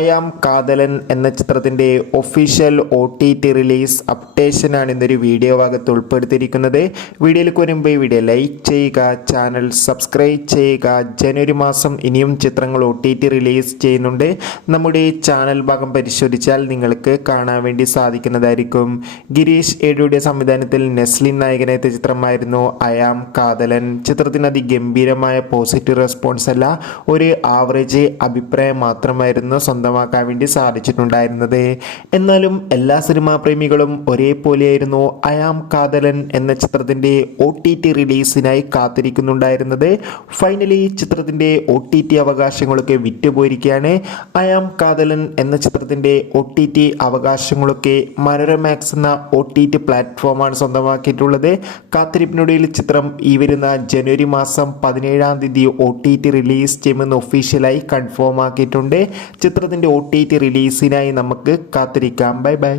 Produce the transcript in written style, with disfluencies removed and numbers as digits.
I am Kadhalan എന്ന ചിത്രത്തിൻ്റെ official OTT release അപ്ഡേഷനാണ് ഇന്നൊരു വീഡിയോ ഭാഗത്ത് ഉൾപ്പെടുത്തിയിരിക്കുന്നത്. വീഡിയോയിലേക്ക് വരുമ്പോൾ ഈ വീഡിയോ ലൈക്ക് ചെയ്യുക, ചാനൽ സബ്സ്ക്രൈബ് ചെയ്യുക. ജനുവരി മാസം ഇനിയും ചിത്രങ്ങൾ OTT റിലീസ് ചെയ്യുന്നുണ്ട്. നമ്മുടെ ചാനൽ ഭാഗം പരിശോധിച്ചാൽ നിങ്ങൾക്ക് കാണാൻ വേണ്ടി സാധിക്കുന്നതായിരിക്കും. ഗിരീഷ് ഏടിയുടെ സംവിധാനത്തിൽ നെസ്ലിൻ നായകനെത്തിയ ചിത്രമായിരുന്നു ഐ ആം കാതലൻ. ചിത്രത്തിന് അതിഗംഭീരമായ പോസിറ്റീവ് റെസ്പോൺസ് അല്ല, ഒരു ആവറേജ് അഭിപ്രായം മാത്രമായിരുന്നു സ്വന്തമാക്കാൻ വേണ്ടി സാധിച്ചിട്ടുണ്ടായിരുന്നത്. എന്നാലും എല്ലാ സിനിമാ പ്രേമികളും ഒരേപോലെയായിരുന്നു ഐ ആം കാതലൻ എന്ന ചിത്രത്തിൻ്റെ OTT റിലീസിനായി കാത്തിരിക്കുന്നുണ്ടായിരുന്നത്. ഫൈനലി ചിത്രത്തിൻ്റെ OTT അവകാശങ്ങളൊക്കെ വിറ്റുപോയിരിക്കുകയാണ്. ഐ ആം കാതലൻ എന്ന ചിത്രത്തിൻ്റെ OTT അവകാശങ്ങളൊക്കെ മനോരമാക്സ് എന്ന OTT പ്ലാറ്റ്ഫോമാണ് സ്വന്തമാക്കിയിട്ടുള്ളത്. കാത്തിരിപ്പിനൊടുവിൽ ചിത്രം ഈ വരുന്ന ജനുവരി മാസം 17-ാം തീയതി OTT റിലീസ് ചെയ്യുമെന്ന് ഒഫീഷ്യലായി കൺഫേം ആക്കിയിട്ടുണ്ട്. ചിത്രത്തിൻ്റെ OTT റിലീസിനായി നമുക്ക് കാത്തിരിക്കാം. Bye bye.